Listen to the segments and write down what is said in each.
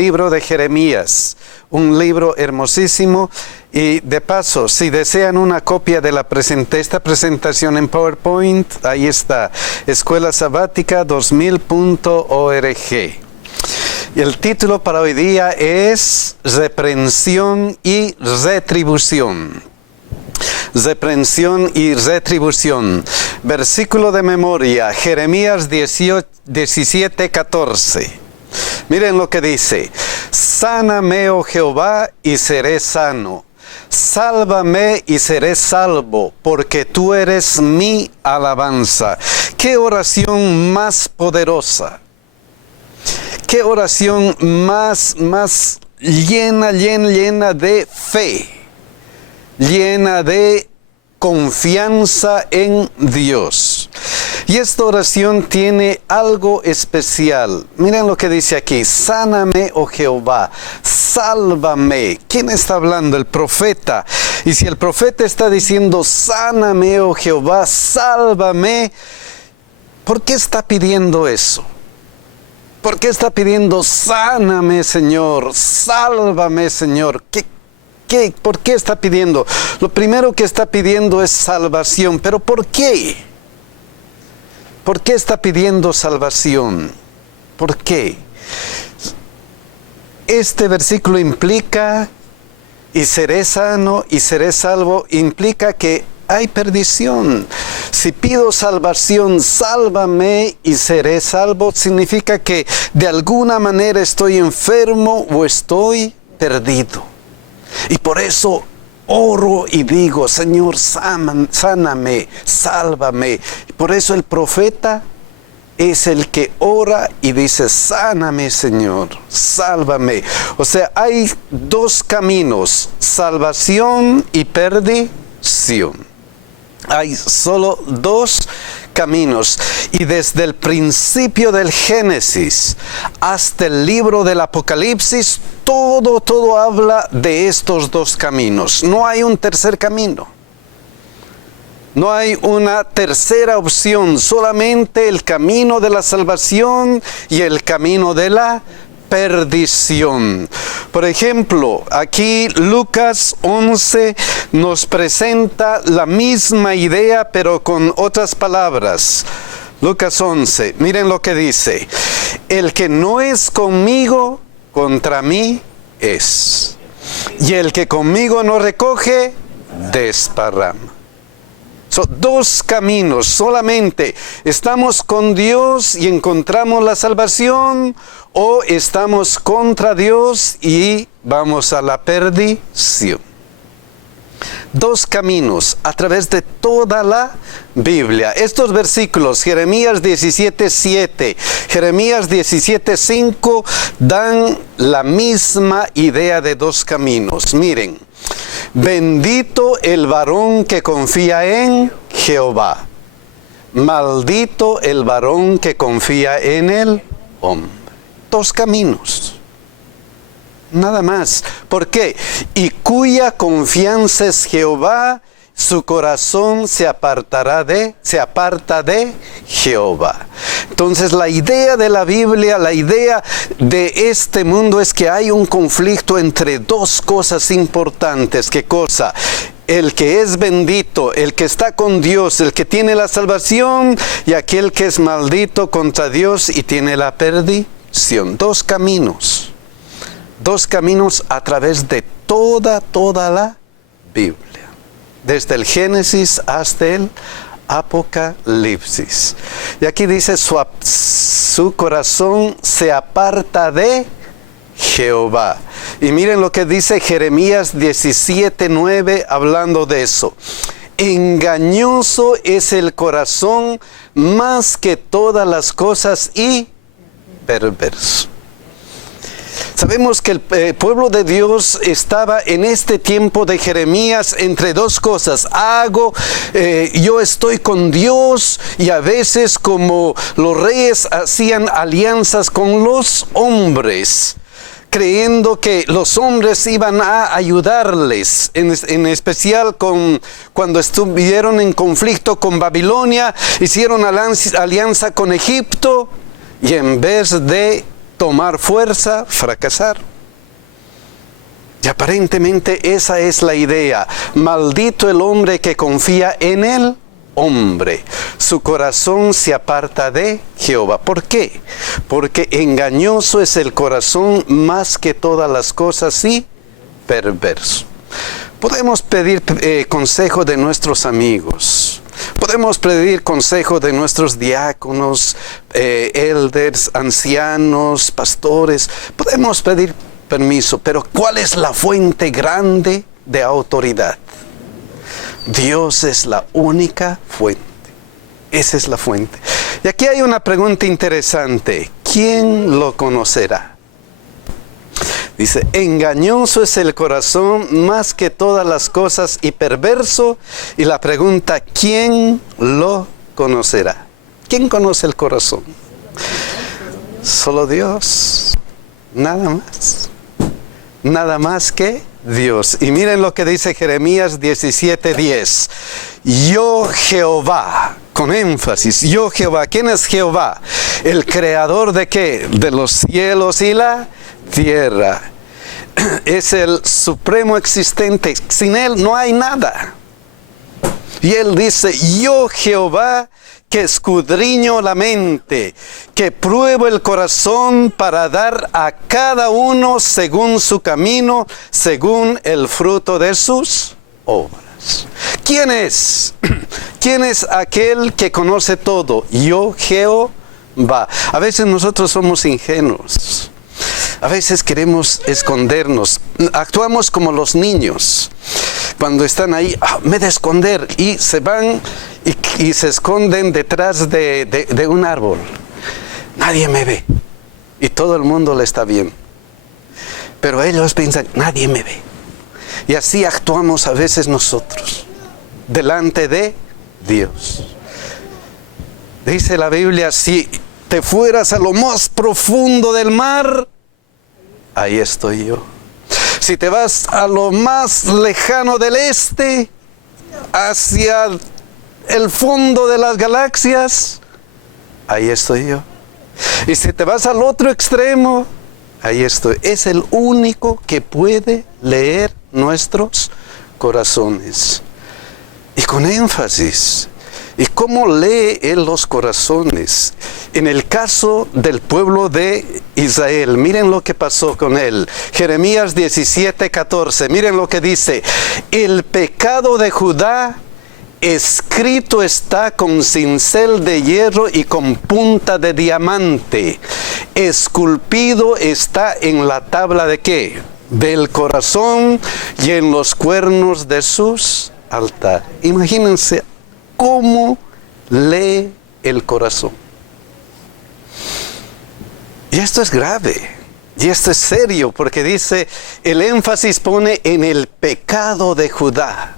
libro de Jeremías, un libro hermosísimo. Y de paso, si desean una copia de esta presentación en PowerPoint, ahí está, escuelasabática2000.org. Y el título para hoy día es Reprensión y Retribución. Reprensión y retribución. Versículo de memoria, Jeremías 17:14. Miren lo que dice: Sáname, oh Jehová, y seré sano. Sálvame y seré salvo, porque tú eres mi alabanza. ¡Qué oración más poderosa! ¡Qué oración más llena de fe! Llena de confianza en Dios. Y esta oración tiene algo especial. Miren lo que dice aquí: sáname, oh Jehová, sálvame. ¿Quién está hablando? El profeta. Y si el profeta está diciendo sáname, oh Jehová, sálvame, ¿por qué está pidiendo eso? ¿Por qué está pidiendo sáname, Señor, sálvame, Señor? ¿Por qué está pidiendo? Lo primero que está pidiendo es salvación. ¿Pero por qué? ¿Por qué está pidiendo salvación? ¿Por qué? Este versículo implica, y seré sano y seré salvo, implica que hay perdición. Si pido salvación, sálvame y seré salvo, significa que de alguna manera estoy enfermo o estoy perdido. Y por eso oro y digo: Señor, sáname, sálvame. Y por eso el profeta es el que ora y dice: sáname, Señor, sálvame. O sea, hay dos caminos: salvación y perdición. Hay solo dos caminos. Y desde el principio del Génesis hasta el libro del Apocalipsis, todo habla de estos dos caminos. No hay un tercer camino. No hay una tercera opción. Solamente el camino de la salvación y el camino de la perdición. Por ejemplo, aquí Lucas 11 nos presenta la misma idea, pero con otras palabras. Lucas 11, miren lo que dice: el que no es conmigo, contra mí es. Y el que conmigo no recoge, desparrama. Son dos caminos solamente. ¿Estamos con Dios y encontramos la salvación? ¿O estamos contra Dios y vamos a la perdición? Dos caminos a través de toda la Biblia. Estos versículos, Jeremías 17:7, Jeremías 17:5, dan la misma idea de dos caminos. Miren: bendito el varón que confía en Jehová, maldito el varón que confía en el hombre. Dos caminos. Nada más. ¿Por qué? Y cuya confianza es Jehová, su corazón se aparta de Jehová. Entonces la idea de la Biblia, la idea de este mundo es que hay un conflicto entre dos cosas importantes. ¿Qué cosa? El que es bendito, el que está con Dios, el que tiene la salvación, y aquel que es maldito contra Dios y tiene la perdición. Dos caminos. Dos caminos a través de toda la Biblia. Desde el Génesis hasta el Apocalipsis. Y aquí dice: su corazón se aparta de Jehová. Y miren lo que dice Jeremías 17:9 hablando de eso: engañoso es el corazón más que todas las cosas y perverso. Sabemos que el pueblo de Dios estaba en este tiempo de Jeremías entre dos cosas. Yo estoy con Dios, y a veces, como los reyes hacían alianzas con los hombres, creyendo que los hombres iban a ayudarles, en especial cuando estuvieron en conflicto con Babilonia, hicieron alianza con Egipto, y en vez de tomar fuerza, fracasar. Y aparentemente esa es la idea. Maldito el hombre que confía en el hombre. Su corazón se aparta de Jehová. ¿Por qué? Porque engañoso es el corazón más que todas las cosas y perverso. Podemos pedir consejo de nuestros amigos. Podemos pedir consejo de nuestros diáconos, elders, ancianos, pastores. Podemos pedir permiso, pero ¿cuál es la fuente grande de autoridad? Dios es la única fuente. Esa es la fuente. Y aquí hay una pregunta interesante. ¿Quién lo conocerá? Dice, engañoso es el corazón más que todas las cosas y perverso. Y la pregunta, ¿quién lo conocerá? ¿Quién conoce el corazón? Solo Dios. Nada más. Nada más que Dios. Y miren lo que dice Jeremías 17:10. Yo Jehová, con énfasis, yo Jehová. ¿Quién es Jehová? El creador de ¿qué? De los cielos y la tierra. Es el supremo existente. Sin él no hay nada. Y él dice, yo Jehová, que escudriño la mente, que pruebo el corazón para dar a cada uno según su camino, según el fruto de sus obras. ¿Quién es? ¿Quién es aquel que conoce todo? Yo, Jehová. A veces nosotros somos ingenuos. A veces queremos escondernos. Actuamos como los niños. Cuando están ahí, me de esconder, y se van y se esconden detrás de un árbol. Nadie me ve. Y todo el mundo le está viendo. Pero ellos piensan, nadie me ve. Y así actuamos a veces nosotros, delante de Dios. Dice la Biblia, si te fueras a lo más profundo del mar, ahí estoy yo. Si te vas a lo más lejano del este, hacia el fondo de las galaxias, ahí estoy yo. Y si te vas al otro extremo, ahí estoy. Es el único que puede leer nuestros corazones. Y con énfasis. ¿Y cómo lee él los corazones? En el caso del pueblo de Israel, miren lo que pasó con él. Jeremías 17:14, miren lo que dice. El pecado de Judá escrito está con cincel de hierro y con punta de diamante. Esculpido está en la tabla de ¿qué? Del corazón y en los cuernos de sus altares. Imagínense cómo lee el corazón. Y esto es grave, y esto es serio, porque dice, el énfasis pone en el pecado de Judá.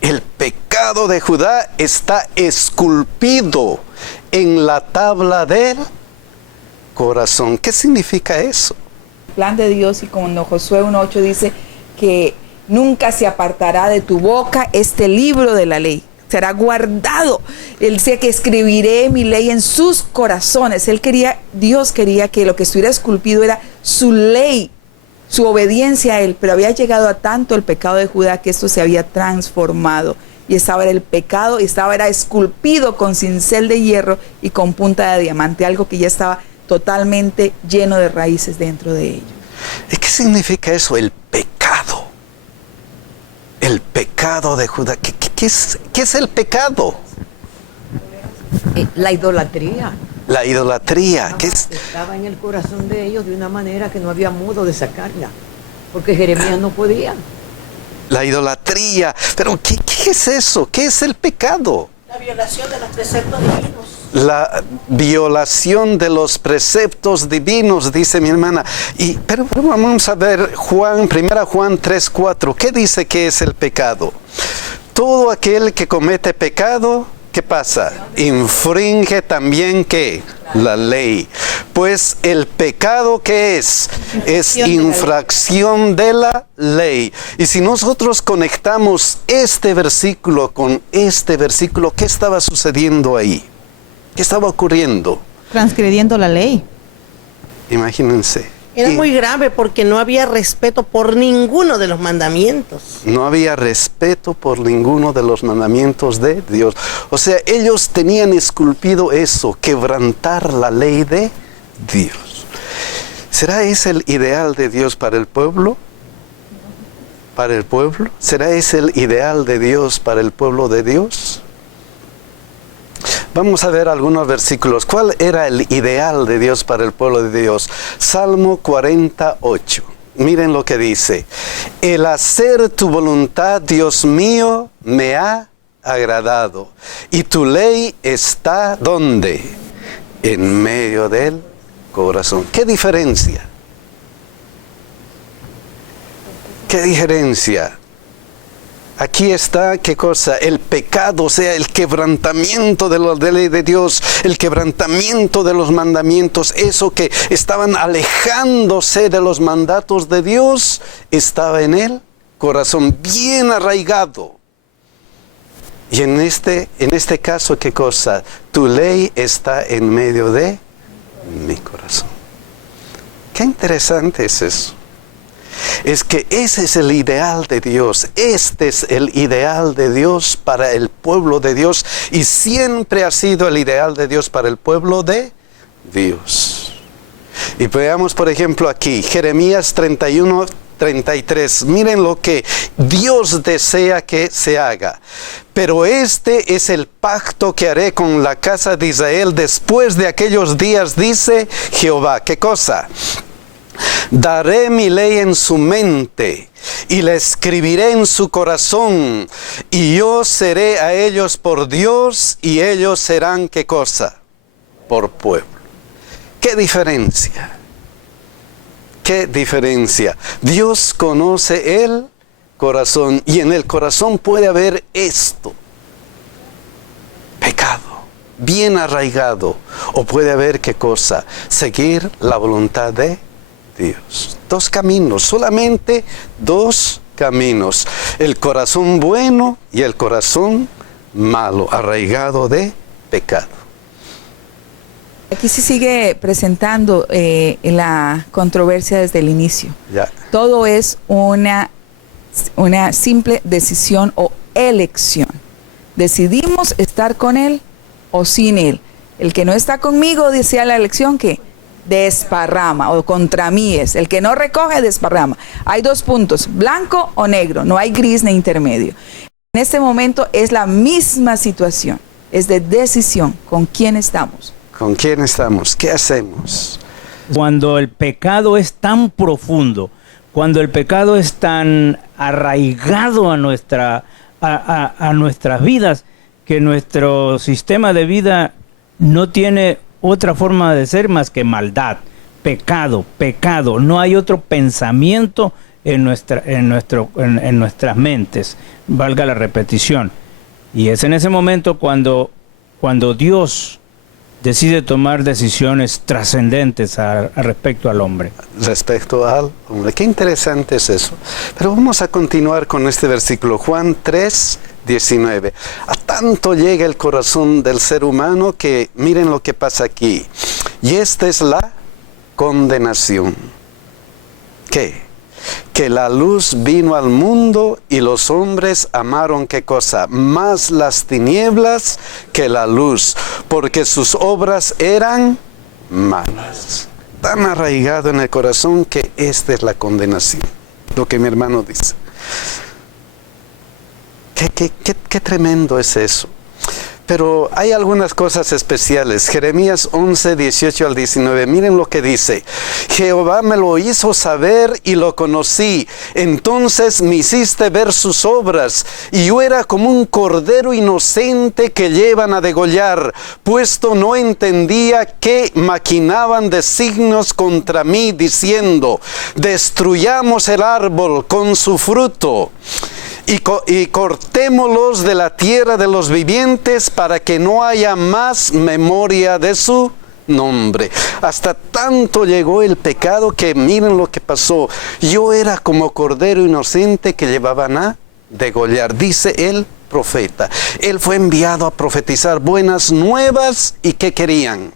El pecado de Judá está esculpido en la tabla del corazón. ¿Qué significa eso? El plan de Dios, y como Josué 1:8 dice que nunca se apartará de tu boca este libro de la ley. Será guardado. Él dice que escribiré mi ley en sus corazones. Dios quería que lo que estuviera esculpido era su ley, su obediencia a él, pero había llegado a tanto el pecado de Judá que esto se había transformado. Y estaba el pecado, y era esculpido con cincel de hierro y con punta de diamante, algo que ya estaba totalmente lleno de raíces dentro de ello. ¿Y qué significa eso, el pecado? El pecado de Judá. ¿Qué es el pecado? La idolatría. La idolatría. ¿Qué es? Estaba en el corazón de ellos de una manera que no había modo de sacarla, porque Jeremías no podía. La idolatría. Pero ¿qué es eso? ¿Qué es el pecado? La violación de los preceptos divinos. La violación de los preceptos divinos, dice mi hermana. Pero vamos a ver 1 Juan 3:4. ¿Qué dice que es el pecado? Todo aquel que comete pecado, ¿qué pasa? Infringe también ¿qué? La ley. Pues el pecado ¿qué es? Es infracción de la ley. Y si nosotros conectamos este versículo con este versículo, ¿qué estaba sucediendo ahí? ¿Qué estaba ocurriendo? Transgrediendo la ley. Imagínense. Era Y muy grave porque no había respeto por ninguno de los mandamientos. no había respeto por ninguno de los mandamientos de Dios. O sea, ellos tenían esculpido eso, quebrantar la ley de Dios. ¿Será ese el ideal de Dios para el pueblo? ¿Para el pueblo? ¿Será ese el ideal de Dios para el pueblo de Dios? Vamos a ver algunos versículos. ¿Cuál era el ideal de Dios para el pueblo de Dios? Salmo 48. Miren lo que dice. El hacer tu voluntad, Dios mío, me ha agradado. Y tu ley está, ¿dónde? En medio del corazón. ¿Qué diferencia? ¿Qué diferencia? Aquí está, ¿qué cosa? El pecado, o sea, el quebrantamiento de la ley de Dios, el quebrantamiento de los mandamientos, eso que estaban alejándose de los mandatos de Dios, estaba en el corazón, bien arraigado. Y en este caso, ¿qué cosa? Tu ley está en medio de mi corazón. Qué interesante es eso. Es que ese es el ideal de Dios. Este es el ideal de Dios para el pueblo de Dios. Y siempre ha sido el ideal de Dios para el pueblo de Dios. Y veamos, por ejemplo, aquí, Jeremías 31, 33. Miren lo que Dios desea que se haga. Pero este es el pacto que haré con la casa de Israel después de aquellos días, dice Jehová. ¿Qué cosa? Daré mi ley en su mente y la escribiré en su corazón, y yo seré a ellos por Dios y ellos serán, ¿qué cosa? Por pueblo. ¿Qué diferencia? ¿Qué diferencia? Dios conoce el corazón, y en el corazón puede haber esto: pecado, bien arraigado, o puede haber, ¿qué cosa? Seguir la voluntad de Dios. Dos caminos, solamente dos caminos: el corazón bueno y el corazón malo, arraigado de pecado. Aquí se sigue presentando la controversia desde el inicio. Ya. Todo es una simple decisión o elección. Decidimos estar con Él o sin Él. El que no está conmigo, decía la elección, que desparrama, o contra mí es. El que no recoge, desparrama. Hay dos puntos, blanco o negro, no hay gris ni intermedio. En este momento es la misma situación, es de decisión. ¿Con quién estamos? ¿Con quién estamos? ¿Qué hacemos? Cuando el pecado es tan profundo, cuando el pecado es tan arraigado a nuestras vidas, que nuestro sistema de vida no tiene otra forma de ser más que maldad, pecado. No hay otro pensamiento en nuestras mentes, valga la repetición. Y es en ese momento cuando Dios decide tomar decisiones trascendentes respecto al hombre. Respecto al hombre. Qué interesante es eso. Pero vamos a continuar con este versículo, Juan 3, 19. A tanto llega el corazón del ser humano que miren lo que pasa aquí. Y esta es la condenación. ¿Qué? Que la luz vino al mundo y los hombres amaron, ¿qué cosa? Más las tinieblas que la luz, porque sus obras eran malas. Tan arraigado en el corazón que esta es la condenación. Lo que mi hermano dice. Qué tremendo es eso. Pero hay algunas cosas especiales. Jeremías 11, 18 al 19. Miren lo que dice. Jehová me lo hizo saber y lo conocí. Entonces me hiciste ver sus obras. Y yo era como un cordero inocente que llevan a degollar, puesto no entendía que maquinaban designios contra mí, diciendo: destruyamos el árbol con su fruto. Y cortémoslos de la tierra de los vivientes para que no haya más memoria de su nombre. Hasta tanto llegó el pecado que miren lo que pasó. Yo era como cordero inocente que llevaban a degollar, dice el profeta. Él fue enviado a profetizar buenas nuevas. ¿Y qué querían?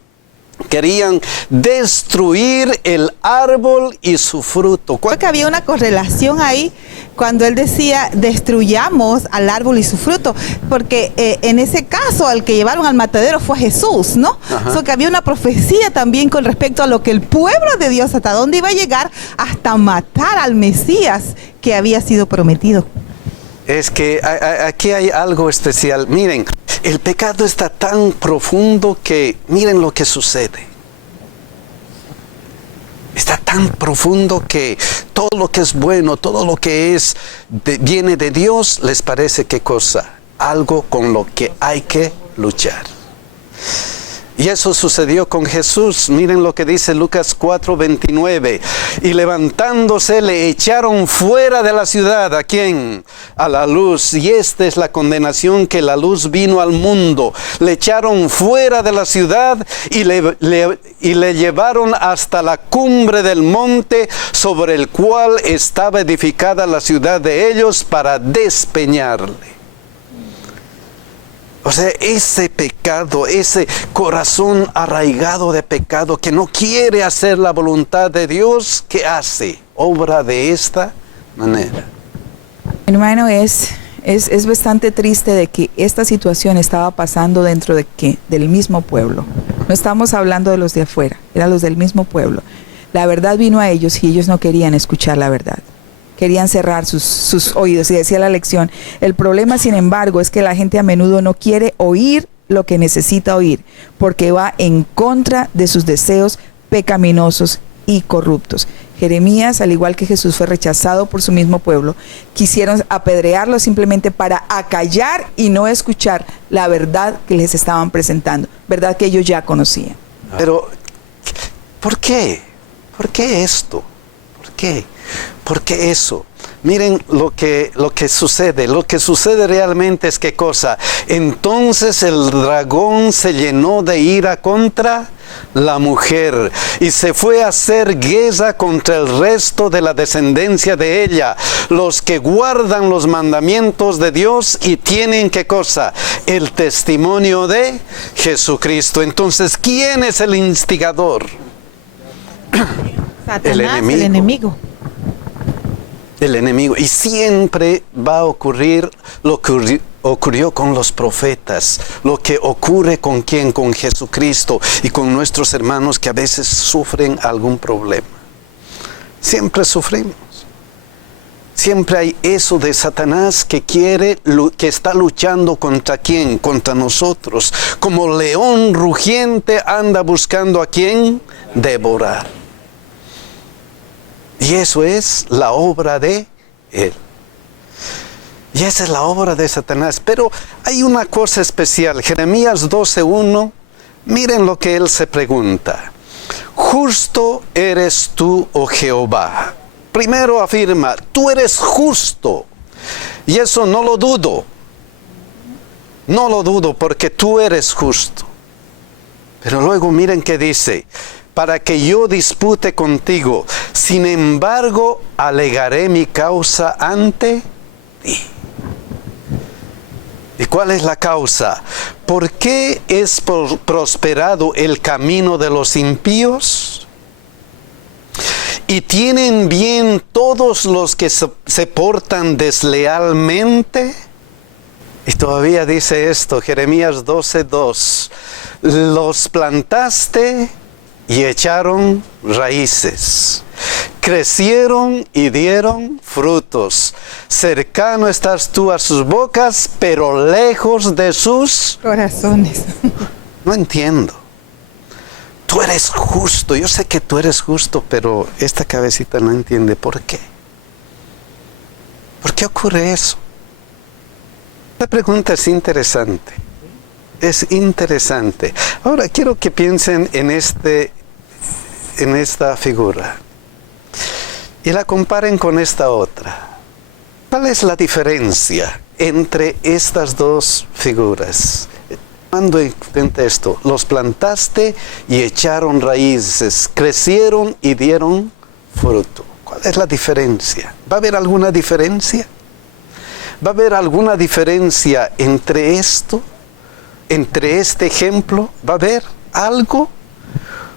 Querían destruir el árbol y su fruto. Creo que había una correlación ahí cuando él decía destruyamos al árbol y su fruto, porque en ese caso al que llevaron al matadero fue Jesús, ¿no? So que había una profecía también con respecto a lo que el pueblo de Dios hasta dónde iba a llegar, hasta matar al Mesías que había sido prometido. Es que aquí hay algo especial. Miren, el pecado está tan profundo que miren lo que sucede. Está tan profundo que todo lo que es bueno, todo lo que viene de Dios, les parece qué cosa, algo con lo que hay que luchar. Y eso sucedió con Jesús. Miren lo que dice Lucas 4:29. Y levantándose le echaron fuera de la ciudad. ¿A quién? A la luz. Y esta es la condenación, que la luz vino al mundo. Le echaron fuera de la ciudad y le llevaron hasta la cumbre del monte sobre el cual estaba edificada la ciudad de ellos, para despeñarle. O sea, ese pecado, ese corazón arraigado de pecado que no quiere hacer la voluntad de Dios, ¿qué hace? Obra de esta manera. Hermano, es bastante triste de que esta situación estaba pasando dentro del mismo pueblo. No estamos hablando de los de afuera, eran los del mismo pueblo. La verdad vino a ellos y ellos no querían escuchar la verdad. Querían cerrar sus oídos, y decía la lección. El problema, sin embargo, es que la gente a menudo no quiere oír lo que necesita oír, porque va en contra de sus deseos pecaminosos y corruptos. Jeremías, al igual que Jesús, fue rechazado por su mismo pueblo. Quisieron apedrearlo simplemente para acallar y no escuchar la verdad que les estaban presentando, verdad que ellos ya conocían. Pero, ¿por qué? ¿Por qué esto? ¿Por qué? ¿Por qué eso? Miren lo que sucede. Lo que sucede realmente es ¿qué cosa? Entonces el dragón se llenó de ira contra la mujer y se fue a hacer guerra contra el resto de la descendencia de ella, los que guardan los mandamientos de Dios y tienen ¿qué cosa? El testimonio de Jesucristo. Entonces, ¿quién es el instigador? Satanás, el enemigo. El enemigo. Y siempre va a ocurrir lo que ocurrió con los profetas, lo que ocurre con quién, con Jesucristo y con nuestros hermanos que a veces sufren algún problema. Siempre sufrimos. Siempre hay eso de Satanás que está luchando contra quién, contra nosotros. Como león rugiente anda buscando a quién devorar. Y eso es la obra de él. Y esa es la obra de Satanás. Pero hay una cosa especial. Jeremías 12:1, miren lo que él se pregunta. Justo eres tú, oh Jehová. Primero afirma, tú eres justo. Y eso no lo dudo. No lo dudo porque tú eres justo. Pero luego miren qué dice. Para que yo dispute contigo. Sin embargo, alegaré mi causa ante ti. ¿Y cuál es la causa? ¿Por qué es prosperado el camino de los impíos? ¿Y tienen bien todos los que se portan deslealmente? Y todavía dice esto, Jeremías 12:2. Los plantaste y echaron raíces, crecieron y dieron frutos. Cercano estás tú a sus bocas, pero lejos de sus corazones. No entiendo. Tú eres justo, yo sé que tú eres justo, pero esta cabecita no entiende por qué. ¿Por qué ocurre eso? La pregunta es interesante. Es interesante. Ahora quiero que piensen en esta figura y la comparen con esta otra. ¿Cuál es la diferencia entre estas dos figuras? Cuando intenta esto, los plantaste y echaron raíces, crecieron y dieron fruto. ¿Cuál es la diferencia? ¿Va a haber alguna diferencia? ¿Va a haber alguna diferencia entre esto? ¿Entre este ejemplo? ¿Va a haber algo?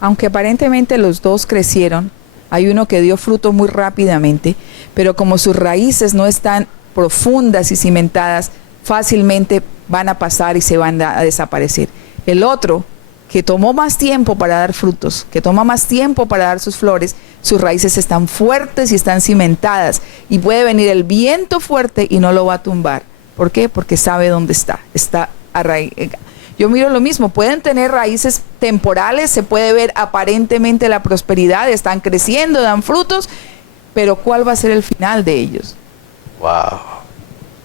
Aunque aparentemente los dos crecieron, hay uno que dio fruto muy rápidamente, pero como sus raíces no están profundas y cimentadas, fácilmente van a pasar y se van a desaparecer. El otro, que tomó más tiempo para dar frutos, que toma más tiempo para dar sus flores, sus raíces están fuertes y están cimentadas, y puede venir el viento fuerte y no lo va a tumbar. ¿Por qué? Porque sabe dónde está arraigado. Yo miro lo mismo, pueden tener raíces temporales, se puede ver aparentemente la prosperidad, están creciendo, dan frutos, pero ¿cuál va a ser el final de ellos? Wow,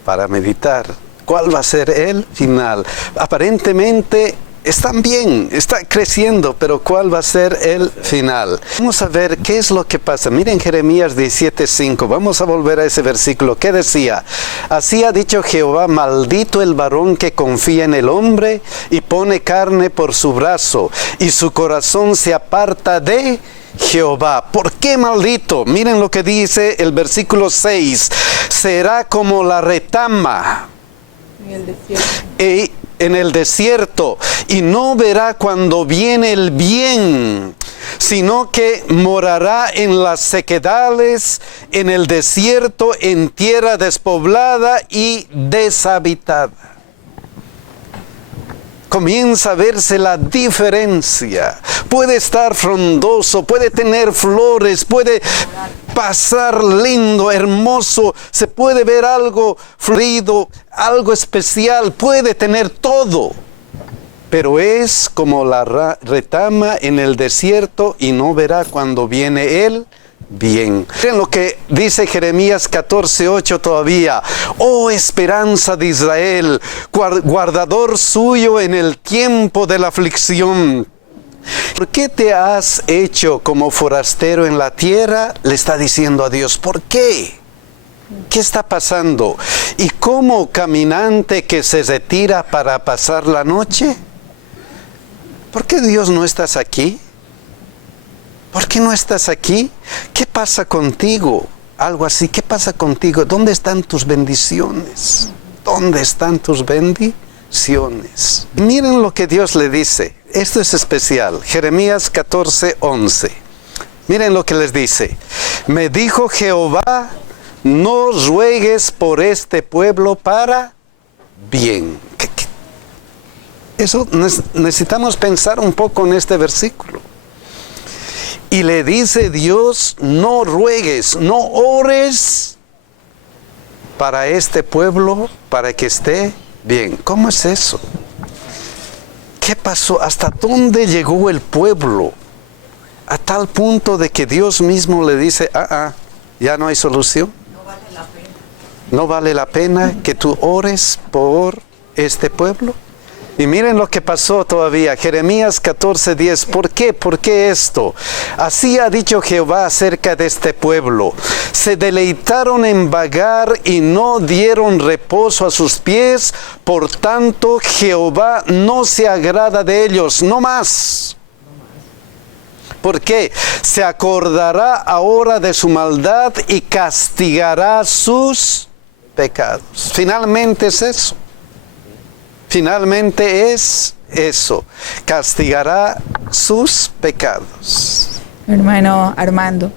para meditar, ¿cuál va a ser el final? Aparentemente están bien, está creciendo, pero ¿cuál va a ser el final? Vamos a ver qué es lo que pasa. Miren Jeremías 17:5, vamos a volver a ese versículo. ¿Qué decía? Así ha dicho Jehová, maldito el varón que confía en el hombre y pone carne por su brazo, y su corazón se aparta de Jehová. ¿Por qué maldito? Miren lo que dice el versículo 6. Será como la retama en el desierto, y no verá cuando viene el bien, sino que morará en las sequedales, en el desierto, en tierra despoblada y deshabitada. Comienza a verse la diferencia. Puede estar frondoso, puede tener flores, puede pasar lindo, hermoso, se puede ver algo florido, algo especial, puede tener todo. Pero es como la retama en el desierto y no verá cuando viene el bien. Miren lo que dice Jeremías 14:8 todavía. Oh esperanza de Israel, guardador suyo en el tiempo de la aflicción. ¿Por qué te has hecho como forastero en la tierra? Le está diciendo a Dios. ¿Por qué? ¿Qué está pasando? ¿Y como caminante que se retira para pasar la noche? ¿Por qué Dios no estás aquí? ¿Por qué no estás aquí? ¿Qué pasa contigo? Algo así, ¿qué pasa contigo? ¿Dónde están tus bendiciones? ¿Dónde están tus bendiciones? Miren lo que Dios le dice. Esto es especial. Jeremías 14:11. Miren lo que les dice. Me dijo Jehová, no ruegues por este pueblo para bien. Eso necesitamos pensar un poco en este versículo. Y le dice Dios, no ruegues, no ores para este pueblo, para que esté bien. ¿Cómo es eso? ¿Qué pasó? ¿Hasta dónde llegó el pueblo? A tal punto de que Dios mismo le dice, ya no hay solución. No vale la pena. ¿No vale la pena que tú ores por este pueblo? Y miren lo que pasó todavía, Jeremías 14:10. ¿Por qué? ¿Por qué esto? Así ha dicho Jehová acerca de este pueblo. Se deleitaron en vagar y no dieron reposo a sus pies. Por tanto, Jehová no se agrada de ellos, no más. ¿Por qué? Se acordará ahora de su maldad y castigará sus pecados. Finalmente es eso. Finalmente es eso, castigará sus pecados. Hermano Armando,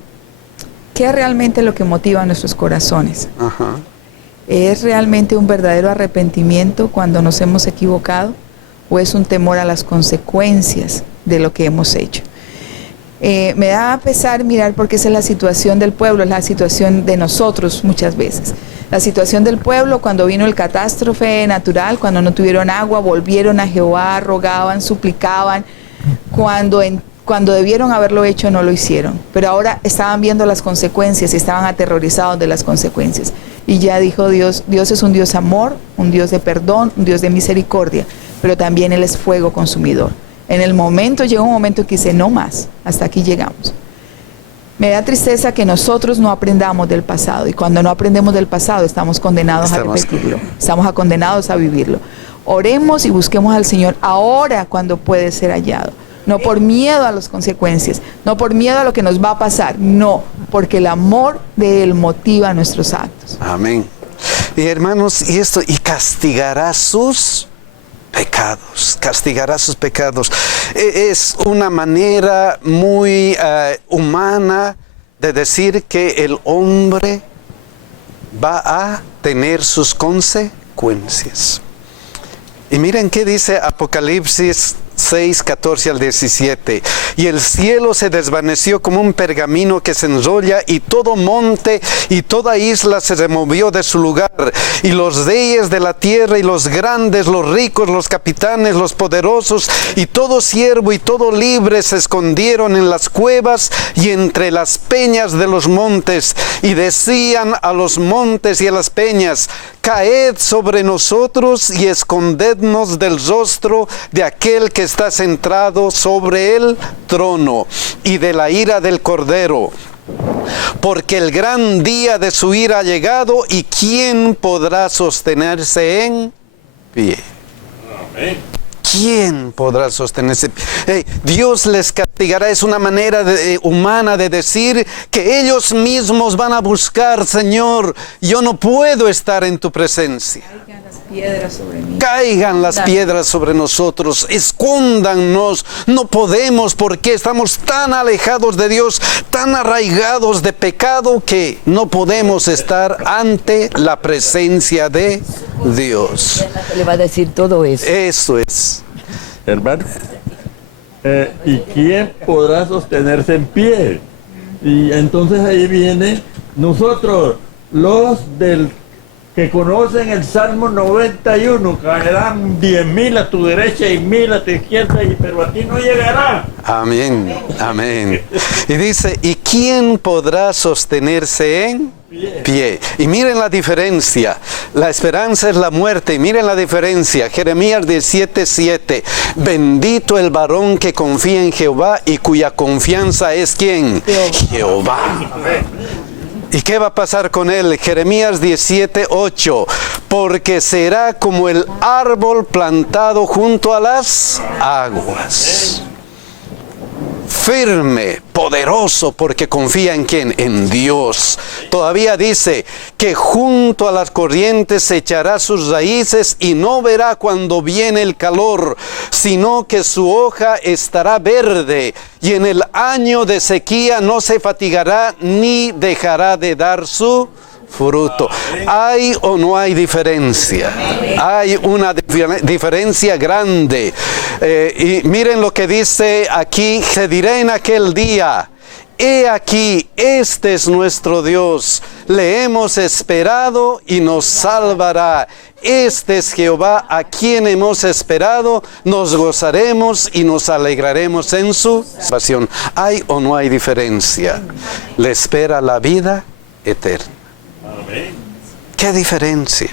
¿qué es realmente lo que motiva nuestros corazones? ¿Es realmente un verdadero arrepentimiento cuando nos hemos equivocado? ¿O es un temor a las consecuencias de lo que hemos hecho? Me da pesar mirar porque esa es la situación del pueblo, es la situación de nosotros muchas veces. La situación del pueblo cuando vino el catástrofe natural, cuando no tuvieron agua, volvieron a Jehová, rogaban, suplicaban. Cuando debieron haberlo hecho, no lo hicieron. Pero ahora estaban viendo las consecuencias y estaban aterrorizados de las consecuencias. Y ya dijo Dios, Dios es un Dios amor, un Dios de perdón, un Dios de misericordia, pero también Él es fuego consumidor. Llegó un momento que dice, no más, hasta aquí llegamos. Me da tristeza que nosotros no aprendamos del pasado, y cuando no aprendemos del pasado estamos condenados a repetirlo, estamos condenados a vivirlo. Oremos y busquemos al Señor ahora cuando puede ser hallado, no por miedo a las consecuencias, no por miedo a lo que nos va a pasar, no, porque el amor de Él motiva nuestros actos. Amén. Y hermanos, y castigará sus pecados, castigará sus pecados. Es una manera muy humana de decir que el hombre va a tener sus consecuencias. Y miren qué dice Apocalipsis 6, 14 al 17. Y el cielo se desvaneció como un pergamino que se enrolla, y todo monte y toda isla se removió de su lugar. Y los reyes de la tierra y los grandes, los ricos, los capitanes, los poderosos y todo siervo y todo libre se escondieron en las cuevas y entre las peñas de los montes. Y decían a los montes y a las peñas: caed sobre nosotros y escondednos del rostro de aquel que está sentado sobre el trono y de la ira del Cordero, porque el gran día de su ira ha llegado, y ¿quién podrá sostenerse en pie? Amén. ¿Quién podrá sostenerse? Dios les castigará. Es una manera humana de decir que ellos mismos van a buscar: Señor, yo no puedo estar en tu presencia. Caigan las piedras sobre mí. Caigan las piedras sobre nosotros, escóndannos. No podemos, porque estamos tan alejados de Dios, tan arraigados de pecado, que no podemos estar ante la presencia de Dios. Le va a decir todo eso. Eso es. Hermano, ¿y quién podrá sostenerse en pie? Y entonces ahí viene nosotros, los del que conocen el Salmo 91, caerán 10,000 a tu derecha y 1,000 a tu izquierda, pero a ti no llegará. Amén, amén. Y dice: ¿y quién podrá sostenerse en pie? Y miren la diferencia. La esperanza es la muerte, y miren la diferencia. Jeremías 17:7. Bendito el varón que confía en Jehová y cuya confianza es ¿quién? Jehová. ¿Y qué va a pasar con él? Jeremías 17:8. Porque será como el árbol plantado junto a las aguas. Firme, poderoso, porque confía en ¿quién? En Dios. Todavía dice que junto a las corrientes echará sus raíces y no verá cuando viene el calor, sino que su hoja estará verde, y en el año de sequía no se fatigará ni dejará de dar su fruto. ¿Hay o no hay diferencia? Hay una diferencia grande. Y miren lo que dice aquí: se dirá en aquel día: he aquí, este es nuestro Dios, le hemos esperado y nos salvará. Este es Jehová, a quien hemos esperado, nos gozaremos y nos alegraremos en su salvación. ¿Hay o no hay diferencia? Le espera la vida eterna. ¿Qué diferencia?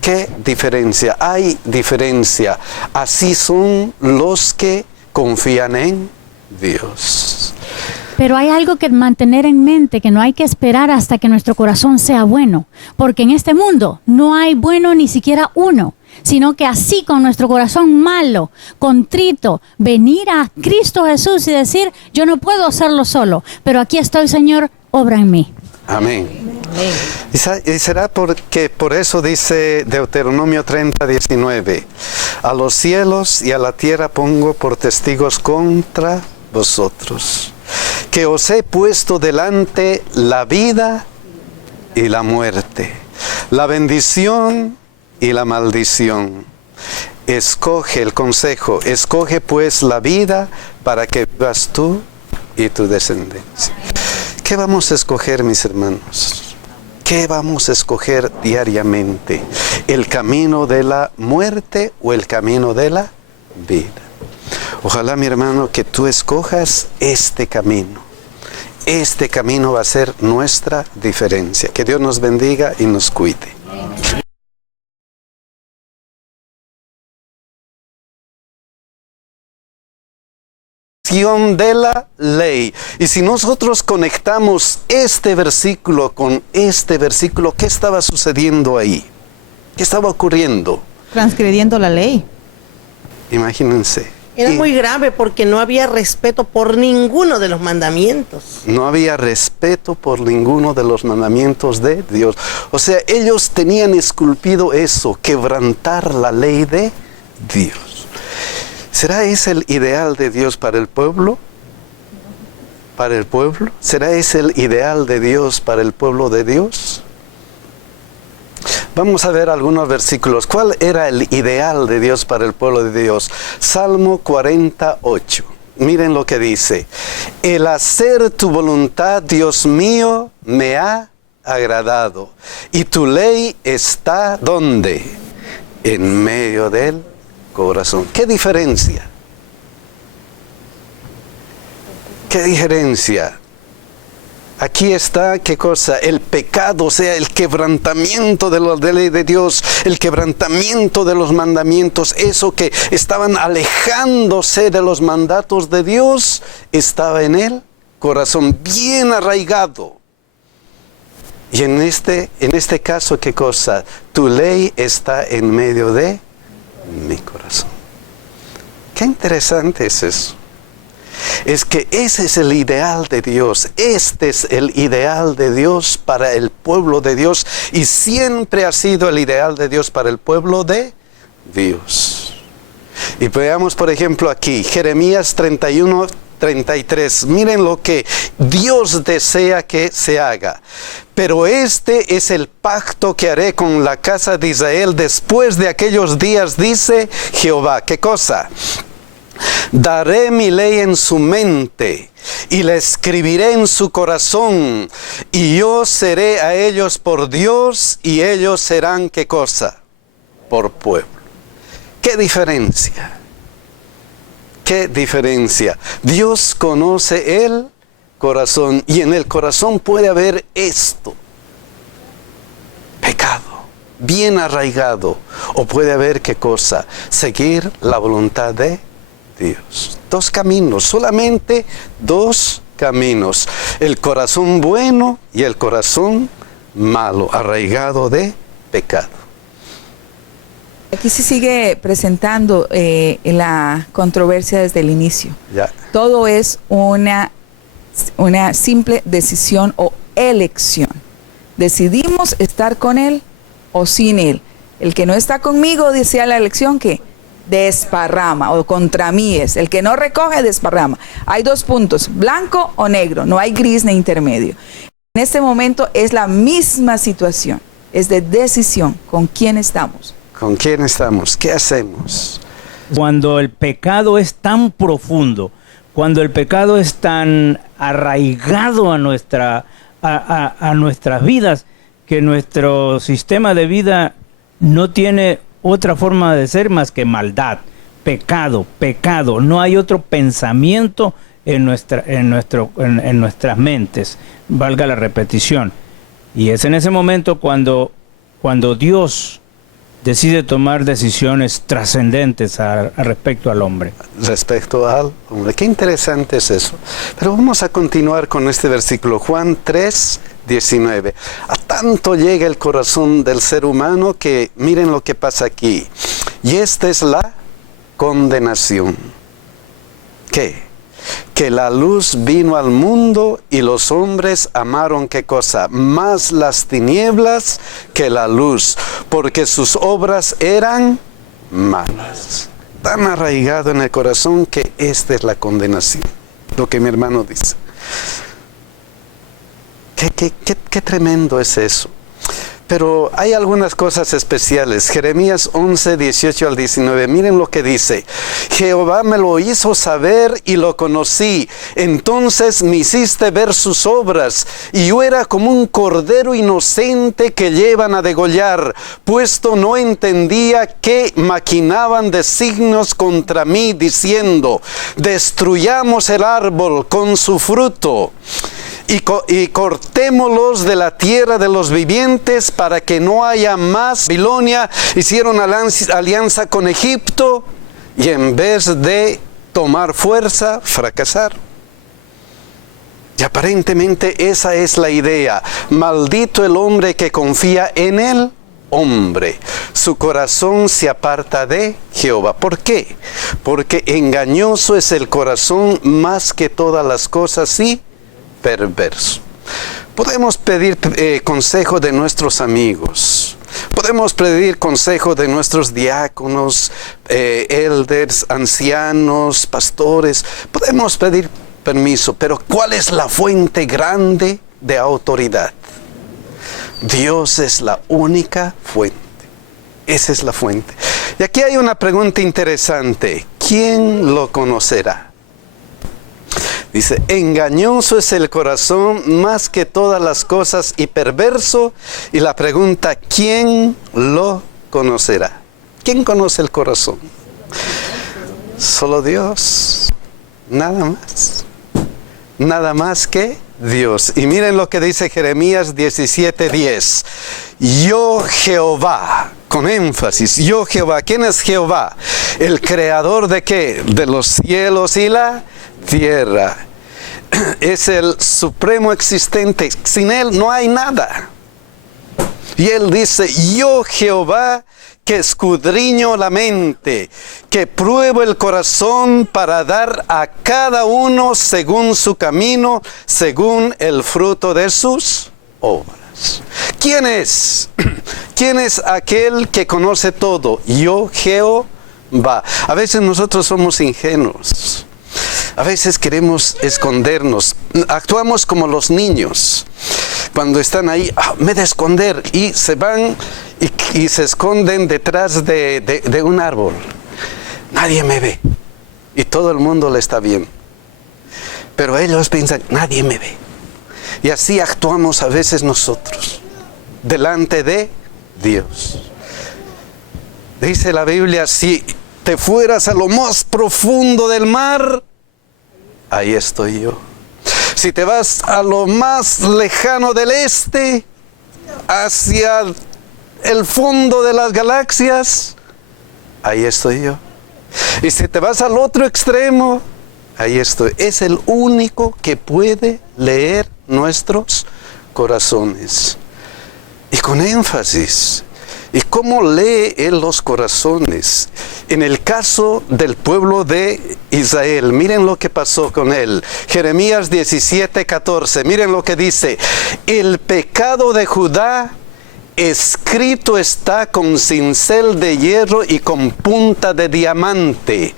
¿Qué diferencia? Hay diferencia. Así son los que confían en Dios. Pero hay algo que mantener en mente, que no hay que esperar hasta que nuestro corazón sea bueno, porque en este mundo no hay bueno ni siquiera uno, sino que así, con nuestro corazón malo, contrito, venir a Cristo Jesús y decir: yo no puedo hacerlo solo, pero aquí estoy, Señor, obra en mí. Amén. Y será porque por eso dice Deuteronomio 30:19: a los cielos y a la tierra pongo por testigos contra vosotros, que os he puesto delante la vida y la muerte, la bendición y la maldición. Escoge el consejo, escoge pues la vida para que vivas tú y tu descendencia. ¿Qué vamos a escoger, mis hermanos? ¿Qué vamos a escoger diariamente? ¿El camino de la muerte o el camino de la vida? Ojalá, mi hermano, que tú escojas este camino. Este camino va a ser nuestra diferencia. Que Dios nos bendiga y nos cuide. De la ley. Y si nosotros conectamos este versículo con este versículo, ¿qué estaba sucediendo ahí? ¿Qué estaba ocurriendo? Transgrediendo la ley. Imagínense. Era muy grave porque no había respeto por ninguno de los mandamientos. No había respeto por ninguno de los mandamientos de Dios. O sea, ellos tenían esculpido eso, quebrantar la ley de Dios. ¿Será ese el ideal de Dios para el pueblo? ¿Para el pueblo? ¿Será ese el ideal de Dios para el pueblo de Dios? Vamos a ver algunos versículos. ¿Cuál era el ideal de Dios para el pueblo de Dios? Salmo 48. Miren lo que dice. El hacer tu voluntad, Dios mío, me ha agradado. Y tu ley está, ¿dónde? En medio del corazón. ¿Qué diferencia? ¿Qué diferencia? Aquí está, ¿qué cosa? El pecado, o sea, el quebrantamiento de la ley de Dios, el quebrantamiento de los mandamientos, eso que estaban alejándose de los mandatos de Dios, estaba en el corazón, bien arraigado. Y en este caso, ¿qué cosa? Tu ley está en medio de mi corazón. Qué interesante es eso. Es que ese es el ideal de Dios. Este es el ideal de Dios para el pueblo de Dios. Y siempre ha sido el ideal de Dios para el pueblo de Dios. Y veamos, por ejemplo, aquí, Jeremías 31:33. Miren lo que Dios desea que se haga. Pero este es el pacto que haré con la casa de Israel después de aquellos días, dice Jehová. ¿Qué cosa? Daré mi ley en su mente y la escribiré en su corazón, y yo seré a ellos por Dios y ellos serán, ¿qué cosa? Por pueblo. ¿Qué diferencia? ¿Qué diferencia? Dios conoce el corazón, y en el corazón puede haber esto: pecado, bien arraigado, o puede haber, ¿qué cosa? Seguir la voluntad de Dios. Dos caminos, solamente dos caminos: el corazón bueno y el corazón malo, arraigado de pecado. Aquí se sigue presentando la controversia desde el inicio. Ya. Todo es una simple decisión o elección. Decidimos estar con Él o sin Él. El que no está conmigo, decía la elección, que desparrama, o contra mí es. El que no recoge, desparrama. Hay dos puntos, blanco o negro, no hay gris ni intermedio. En este momento es la misma situación, es de decisión. ¿Con quién estamos? ¿Con quién estamos? ¿Qué hacemos? Cuando el pecado es tan profundo, cuando el pecado es tan arraigado a nuestras vidas, que nuestro sistema de vida no tiene otra forma de ser más que maldad, pecado, pecado. No hay otro pensamiento en nuestras mentes, valga la repetición. Y es en ese momento cuando Dios decide tomar decisiones trascendentes respecto al hombre. Respecto al hombre. Qué interesante es eso. Pero vamos a continuar con este versículo, Juan 3:19. A tanto llega el corazón del ser humano que miren lo que pasa aquí. Y esta es la condenación. ¿Qué? Que la luz vino al mundo y los hombres amaron, ¿qué cosa? Más las tinieblas que la luz, porque sus obras eran malas. Tan arraigado en el corazón que esta es la condenación. Lo que mi hermano dice. Qué tremendo es eso. Pero hay algunas cosas especiales. Jeremías 11:18-19. Miren lo que dice. Jehová me lo hizo saber y lo conocí. Entonces me hiciste ver sus obras. Y yo era como un cordero inocente que llevan a degollar, puesto no entendía que maquinaban designios contra mí, diciendo: destruyamos el árbol con su fruto. Y cortémoslos de la tierra de los vivientes para que no haya más. Babilonia hicieron alianza con Egipto y en vez de tomar fuerza, fracasaron. Y aparentemente esa es la idea. Maldito el hombre que confía en el hombre. Su corazón se aparta de Jehová. ¿Por qué? Porque engañoso es el corazón más que todas las cosas y perverso. Podemos pedir consejo de nuestros amigos. Podemos pedir consejo de nuestros diáconos, elders, ancianos, pastores. Podemos pedir permiso, pero ¿cuál es la fuente grande de autoridad? Dios es la única fuente. Esa es la fuente. Y aquí hay una pregunta interesante. ¿Quién lo conocerá? Dice, engañoso es el corazón más que todas las cosas y perverso. Y la pregunta, ¿quién lo conocerá? ¿Quién conoce el corazón? Solo Dios. Nada más. Nada más que Dios. Y miren lo que dice Jeremías 17:10. Yo Jehová, con énfasis, yo Jehová. ¿Quién es Jehová? ¿El creador de qué? De los cielos y la tierra. Es el supremo existente. Sin él no hay nada. Y él dice, yo Jehová, que escudriño la mente, que pruebo el corazón para dar a cada uno según su camino, según el fruto de sus obras. ¿Quién es? ¿Quién es aquel que conoce todo? Yo Jehová. A veces nosotros somos ingenuos. A veces queremos escondernos. Actuamos como los niños. Cuando están ahí, me de esconder, y se van y se esconden detrás de un árbol. Nadie me ve. Y todo el mundo le está viendo. Pero ellos piensan, nadie me ve. Y así actuamos a veces nosotros, delante de Dios. Dice la Biblia, si te fueras a lo más profundo del mar, ahí estoy yo. Si te vas a lo más lejano del este, hacia el fondo de las galaxias, ahí estoy yo. Y si te vas al otro extremo, ahí estoy. Es el único que puede leer nuestros corazones. Y con énfasis. ¿Y cómo lee él los corazones? En el caso del pueblo de Israel, miren lo que pasó con él. Jeremías 17:14, miren lo que dice. El pecado de Judá escrito está con cincel de hierro y con punta de diamante.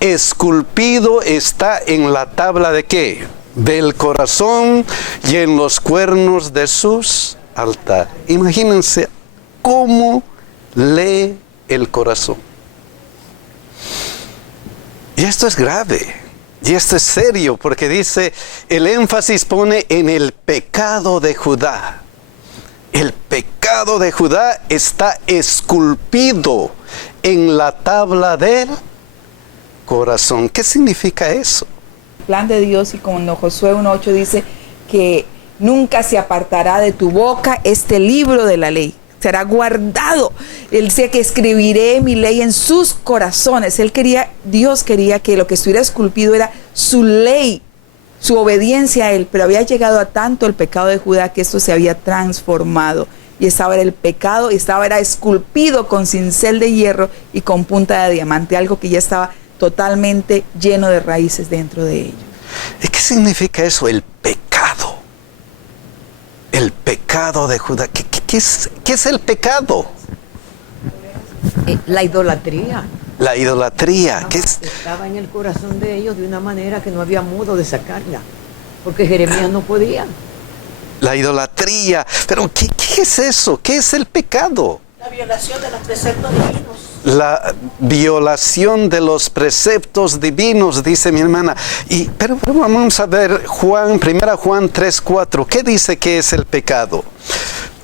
Esculpido está en la tabla de ¿qué? Del corazón y en los cuernos de sus altares. Imagínense cómo lee el corazón. Y esto es grave. Y esto es serio porque dice, el énfasis pone en el pecado de Judá. El pecado de Judá está esculpido en la tabla del corazón. ¿Qué significa eso? El plan de Dios, y como Josué 1:8 dice que nunca se apartará de tu boca este libro de la ley. Será guardado. Él decía que escribiré mi ley en sus corazones. Dios quería que lo que estuviera esculpido era su ley, su obediencia a él, pero había llegado a tanto el pecado de Judá que esto se había transformado. Y estaba el pecado, era esculpido con cincel de hierro y con punta de diamante, algo que ya estaba totalmente lleno de raíces dentro de ello. ¿Y qué significa eso, el pecado? El pecado de Judá. ¿Qué es el pecado? La idolatría. La idolatría. ¿Qué es? Estaba en el corazón de ellos de una manera que no había modo de sacarla, porque Jeremías no podía. La idolatría. Pero ¿qué es eso? ¿Qué es el pecado? La violación de los preceptos divinos. La violación de los preceptos divinos, dice mi hermana. Pero vamos a ver 1 Juan 3:4. ¿Qué dice que es el pecado?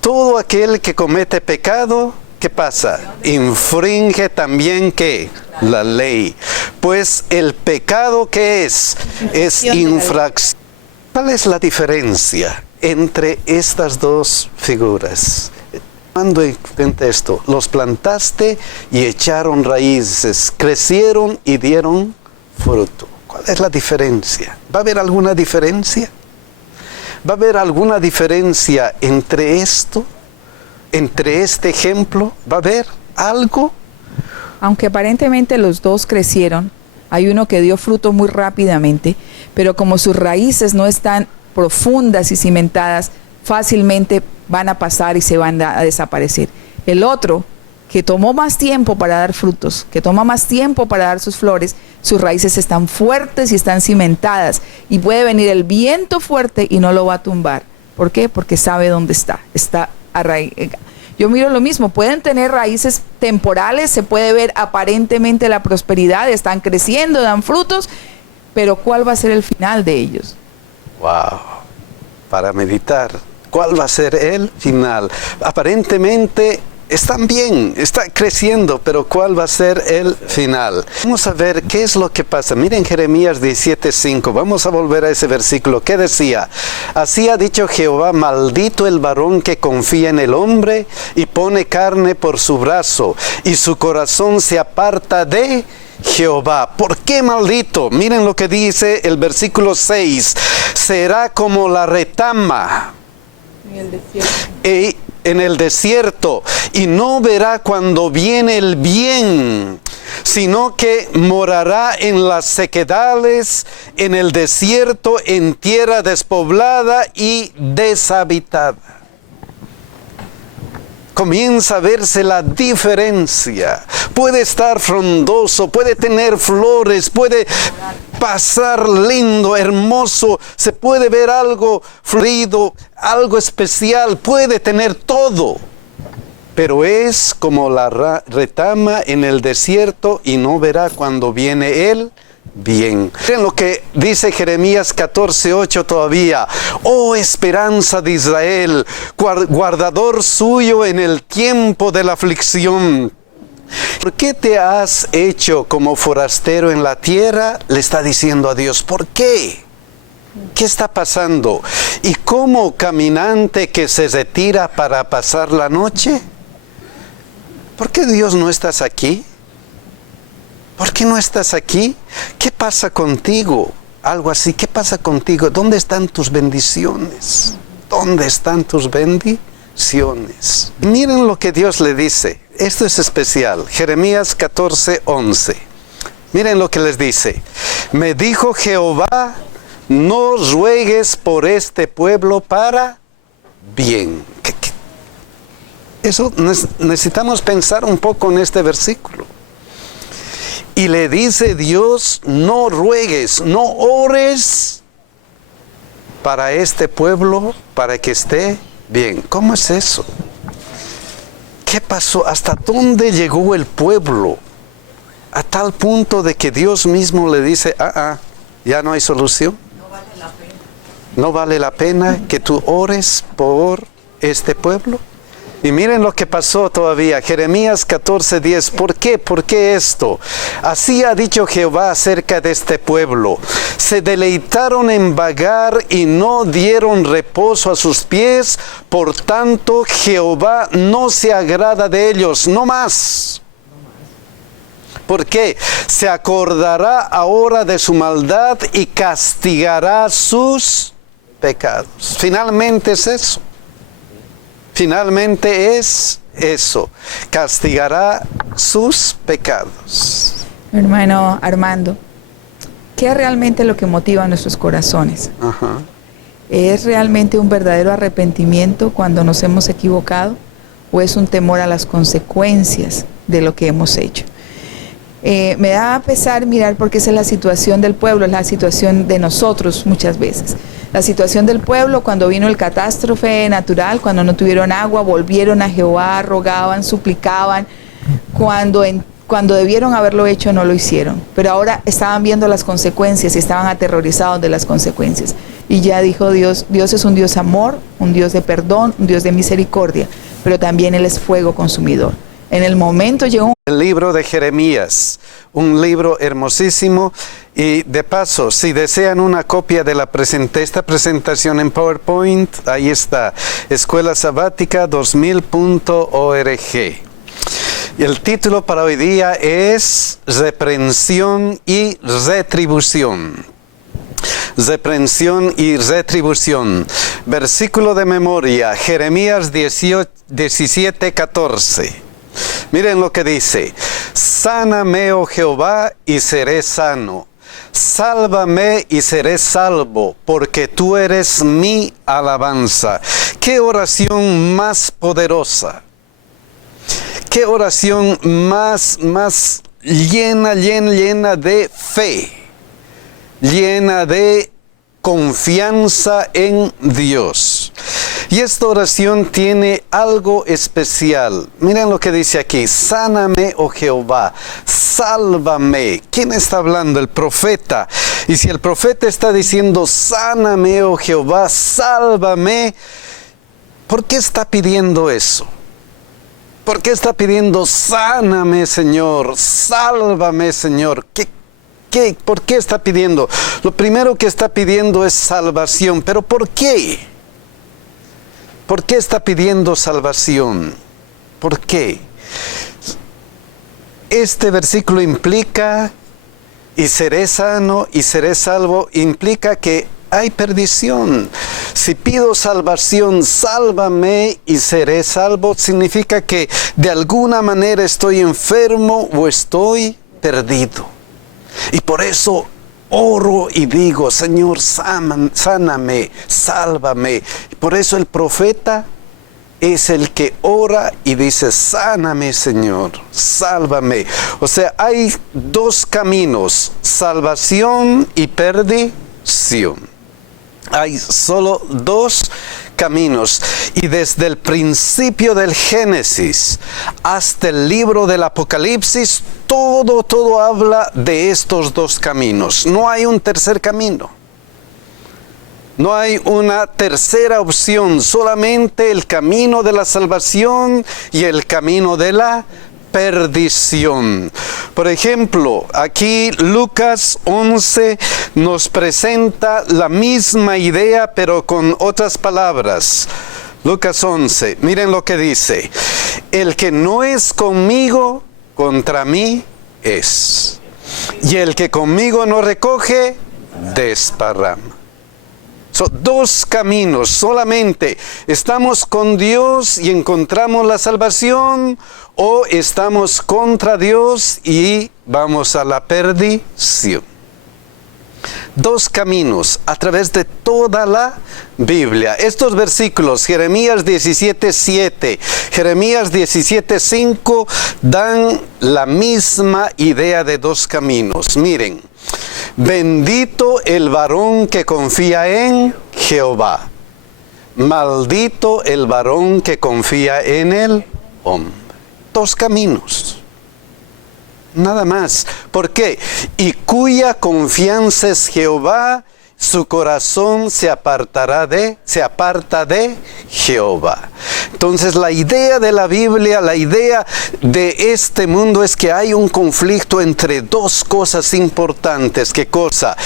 Todo aquel que comete pecado, ¿qué pasa? Infringe también ¿qué? La ley. Pues el pecado, ¿qué es? Es infracción. ¿Cuál es la diferencia entre estas dos figuras? Cuando enfrente esto, los plantaste y echaron raíces, crecieron y dieron fruto. ¿Cuál es la diferencia? ¿Va a haber alguna diferencia? ¿Va a haber alguna diferencia entre esto, entre este ejemplo? ¿Va a haber algo? Aunque aparentemente los dos crecieron, hay uno que dio fruto muy rápidamente, pero como sus raíces no están profundas y cimentadas, fácilmente van a pasar y se van a desaparecer. El otro, que tomó más tiempo para dar frutos, que toma más tiempo para dar sus flores, sus raíces están fuertes y están cimentadas. Y puede venir el viento fuerte y no lo va a tumbar. ¿Por qué? Porque sabe dónde está arraigado. Yo miro lo mismo, pueden tener raíces temporales, se puede ver aparentemente la prosperidad, están creciendo, dan frutos, pero ¿cuál va a ser el final de ellos? Wow, para meditar, ¿cuál va a ser el final? Aparentemente están bien, está creciendo, pero ¿cuál va a ser el final? Vamos a ver qué es lo que pasa. Miren Jeremías 17:5, vamos a volver a ese versículo. ¿Qué decía? Así ha dicho Jehová, maldito el varón que confía en el hombre y pone carne por su brazo, y su corazón se aparta de Jehová. ¿Por qué maldito? Miren lo que dice el versículo 6. Será como la retama en el desierto, y no verá cuando viene el bien, sino que morará en las sequedales, en el desierto, en tierra despoblada y deshabitada. Comienza a verse la diferencia. Puede estar frondoso, puede tener flores, puede pasar lindo, hermoso, se puede ver algo florido, algo especial, puede tener todo. Pero es como la retama en el desierto y no verá cuando viene él. Bien. Miren lo que dice Jeremías 14:8 todavía. Oh esperanza de Israel, guardador suyo en el tiempo de la aflicción. ¿Por qué te has hecho como forastero en la tierra? Le está diciendo a Dios. ¿Por qué? ¿Qué está pasando? ¿Y como caminante que se retira para pasar la noche? ¿Por qué Dios no estás aquí? ¿Por qué no estás aquí? ¿Qué pasa contigo? Algo así, ¿qué pasa contigo? ¿Dónde están tus bendiciones? ¿Dónde están tus bendiciones? Miren lo que Dios le dice. Esto es especial. Jeremías 14:11. Miren lo que les dice. Me dijo Jehová, no ruegues por este pueblo para bien. Eso necesitamos pensar un poco en este versículo. Y le dice Dios, no ruegues, no ores para este pueblo, para que esté bien. ¿Cómo es eso? ¿Qué pasó? ¿Hasta dónde llegó el pueblo? A tal punto de que Dios mismo le dice, ya no hay solución. No vale la pena. ¿No vale la pena que tú ores por este pueblo? Y miren lo que pasó todavía, Jeremías 14:10. ¿Por qué? ¿Por qué esto? Así ha dicho Jehová acerca de este pueblo. Se deleitaron en vagar y no dieron reposo a sus pies. Por tanto, Jehová no se agrada de ellos, no más. ¿Por qué? Se acordará ahora de su maldad y castigará sus pecados. Finalmente es eso. Finalmente es eso, castigará sus pecados. Hermano Armando, ¿qué es realmente lo que motiva nuestros corazones? Ajá. ¿Es realmente un verdadero arrepentimiento cuando nos hemos equivocado? ¿O es un temor a las consecuencias de lo que hemos hecho? Me da pesar mirar porque esa es la situación del pueblo, es la situación de nosotros muchas veces. La situación del pueblo cuando vino el catástrofe natural, cuando no tuvieron agua, volvieron a Jehová, rogaban, suplicaban. Cuando debieron haberlo hecho, no lo hicieron. Pero ahora estaban viendo las consecuencias y estaban aterrorizados de las consecuencias. Y ya dijo Dios, Dios es un Dios amor, un Dios de perdón, un Dios de misericordia, pero también Él es fuego consumidor. En el momento llegó el libro de Jeremías, un libro hermosísimo. Y de paso, si desean una copia de esta presentación en PowerPoint, ahí está, escuelasabática2000.org. Y el título para hoy día es Reprensión y Retribución. Reprensión y retribución. Versículo de memoria, Jeremías 17:14. Miren lo que dice. Sáname, oh Jehová, y seré sano. Sálvame y seré salvo, porque tú eres mi alabanza. ¡Qué oración más poderosa! qué oración más llena de fe, llena de confianza en Dios. Y esta oración tiene algo especial. Miren lo que dice aquí: sáname, oh Jehová, sálvame. ¿Quién está hablando? El profeta. Y si el profeta está diciendo sáname, oh Jehová, sálvame, ¿por qué está pidiendo eso? ¿Por qué está pidiendo sáname, Señor, sálvame, Señor? ¿Por qué está pidiendo? Lo primero que está pidiendo es salvación. ¿Pero por qué? ¿Por qué está pidiendo salvación? ¿Por qué? Este versículo implica, y seré sano y seré salvo, implica que hay perdición. Si pido salvación, sálvame y seré salvo, significa que de alguna manera estoy enfermo o estoy perdido. Y por eso oro y digo, Señor, sáname, sálvame. Por eso el profeta es el que ora y dice, sáname, Señor, sálvame. O sea, hay dos caminos, salvación y perdición. Hay solo dos caminos. Y desde el principio del Génesis hasta el libro del Apocalipsis, todo habla de estos dos caminos. No hay un tercer camino. No hay una tercera opción, solamente el camino de la salvación y el camino de la perdición. Por ejemplo, aquí Lucas 11 nos presenta la misma idea, pero con otras palabras. Lucas 11, miren lo que dice: el que no es conmigo, contra mí es. Y el que conmigo no recoge, desparrama. Son dos caminos, solamente estamos con Dios y encontramos la salvación, o estamos contra Dios y vamos a la perdición. Dos caminos a través de toda la Biblia. Estos versículos, Jeremías 17:7, Jeremías 17:5, dan la misma idea de dos caminos. Miren: bendito el varón que confía en Jehová, maldito el varón que confía en el hombre. Dos caminos, nada más. ¿Por qué? Y cuya confianza es Jehová, su corazón se aparta de Jehová. Entonces la idea de la Biblia, la idea de este mundo es que hay un conflicto entre dos cosas importantes. ¿Qué cosa?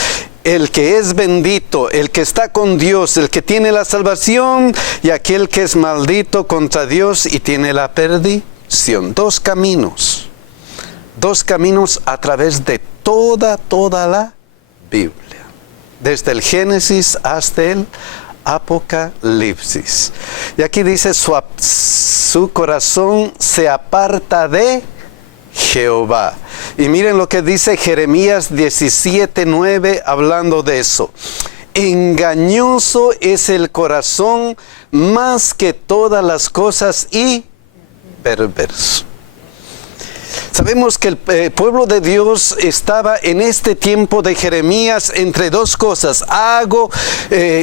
El que es bendito, el que está con Dios, el que tiene la salvación, y aquel que es maldito contra Dios y tiene la perdición. Dos caminos a través de toda la Biblia, desde el Génesis hasta el Apocalipsis. Y aquí dice, su corazón se aparta de Jehová. Y miren lo que dice Jeremías 17:9, hablando de eso: engañoso es el corazón más que todas las cosas y perverso. Sabemos que el pueblo de Dios estaba en este tiempo de Jeremías entre dos cosas.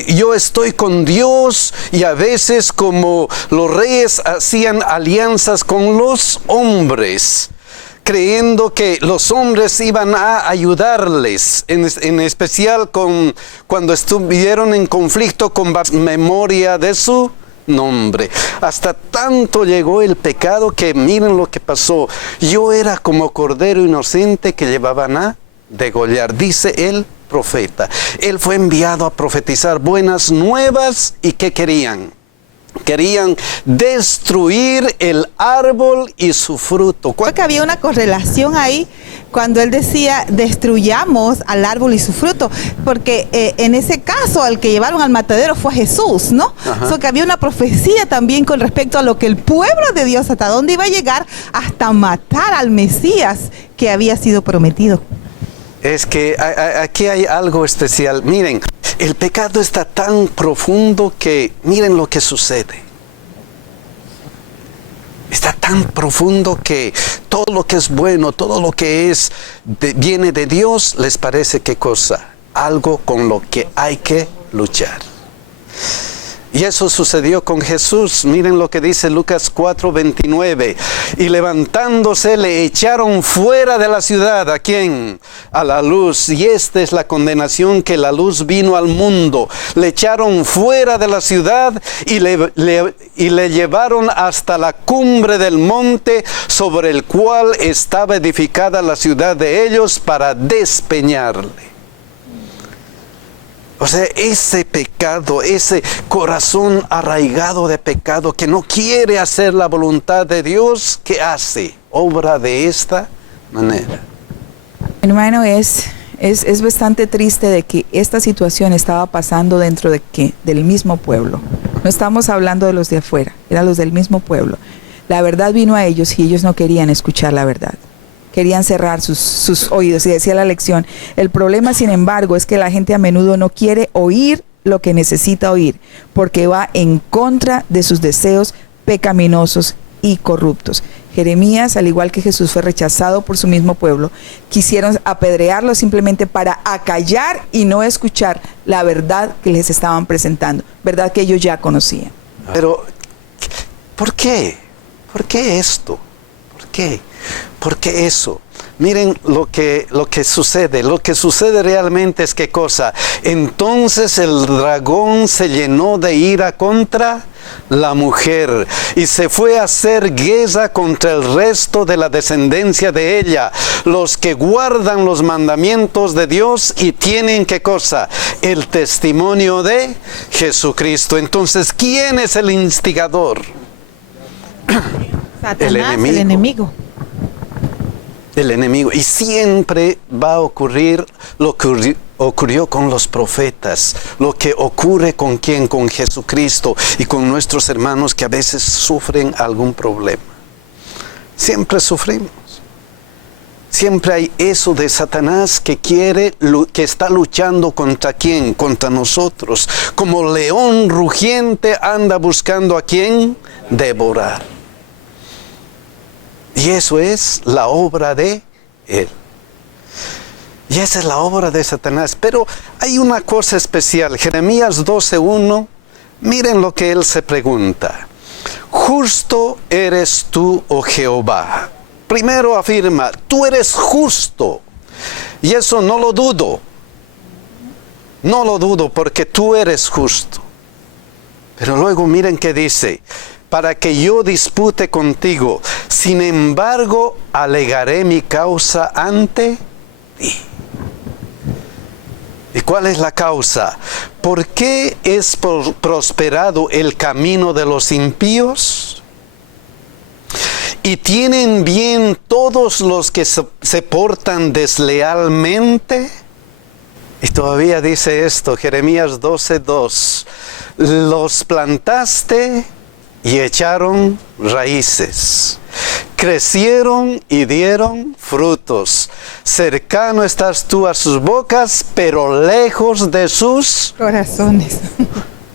Yo estoy con Dios, y a veces, como los reyes hacían alianzas con los hombres, creyendo que los hombres iban a ayudarles, en especial cuando estuvieron en conflicto con la memoria de su nombre. Hasta tanto llegó el pecado que miren lo que pasó. Yo era como cordero inocente que llevaban a degollar, dice el profeta. Él fue enviado a profetizar buenas nuevas, y ¿qué querían? Querían destruir el árbol y su fruto. Creo que había una correlación ahí cuando él decía destruyamos al árbol y su fruto, porque en ese caso al que llevaron al matadero fue Jesús, ¿no? So que había una profecía también con respecto a lo que el pueblo de Dios, hasta dónde iba a llegar, hasta matar al Mesías que había sido prometido. Es que aquí hay algo especial. Miren, el pecado está tan profundo que miren lo que sucede. Está está tan profundo que todo lo que es bueno, todo lo que viene de Dios, les parece ¿qué cosa? Algo con lo que hay que luchar. Y eso sucedió con Jesús. Miren lo que dice Lucas 4:29. Y levantándose le echaron fuera de la ciudad. ¿A quién? A la luz. Y esta es la condenación, que la luz vino al mundo. Le echaron fuera de la ciudad y le llevaron hasta la cumbre del monte sobre el cual estaba edificada la ciudad de ellos, para despeñarle. O sea, ese pecado, ese corazón arraigado de pecado que no quiere hacer la voluntad de Dios, ¿qué hace? Obra de esta manera. Hermano, es bastante triste de que esta situación estaba pasando dentro del mismo pueblo. No estamos hablando de los de afuera, eran los del mismo pueblo. La verdad vino a ellos y ellos no querían escuchar la verdad. Querían cerrar sus oídos, y decía la lección. El problema, sin embargo, es que la gente a menudo no quiere oír lo que necesita oír, porque va en contra de sus deseos pecaminosos y corruptos. Jeremías, al igual que Jesús, fue rechazado por su mismo pueblo. Quisieron apedrearlo simplemente para acallar y no escuchar la verdad que les estaban presentando, verdad que ellos ya conocían. Pero, ¿por qué? ¿Por qué esto? ¿Por qué? Porque eso, miren lo que sucede. Lo que sucede realmente es ¿qué cosa? Entonces el dragón se llenó de ira contra la mujer y se fue a hacer guerra contra el resto de la descendencia de ella, los que guardan los mandamientos de Dios y tienen ¿qué cosa? El testimonio de Jesucristo. Entonces, ¿quién es el instigador? Satanás, el enemigo. El enemigo. Y siempre va a ocurrir lo que ocurrió con los profetas, lo que ocurre con quién, con Jesucristo y con nuestros hermanos que a veces sufren algún problema. Siempre sufrimos. Siempre hay eso de Satanás que está luchando contra quién, contra nosotros. Como león rugiente anda buscando a quién devorar. Y eso es la obra de él. Y esa es la obra de Satanás. Pero hay una cosa especial. Jeremías 12:1, miren lo que él se pregunta. Justo eres tú, oh Jehová. Primero afirma, tú eres justo. Y eso no lo dudo. No lo dudo porque tú eres justo. Pero luego miren qué dice. Para que yo dispute contigo, sin embargo, alegaré mi causa ante ti. ¿Y cuál es la causa? ¿Por qué es prosperado el camino de los impíos? ¿Y tienen bien todos los que se portan deslealmente? Y todavía dice esto, Jeremías 12:2. Los plantaste y echaron raíces, crecieron y dieron frutos. Cercano estás tú a sus bocas, pero lejos de sus corazones.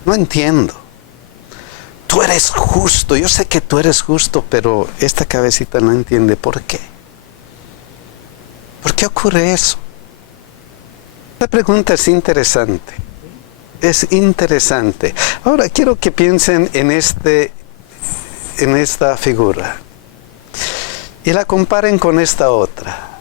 No entiendo. Tú eres justo, yo sé que tú eres justo, pero esta cabecita no entiende por qué. ¿Por qué ocurre eso? Esta pregunta es interesante. Es interesante. Ahora quiero que piensen en esta figura y la comparen con esta otra.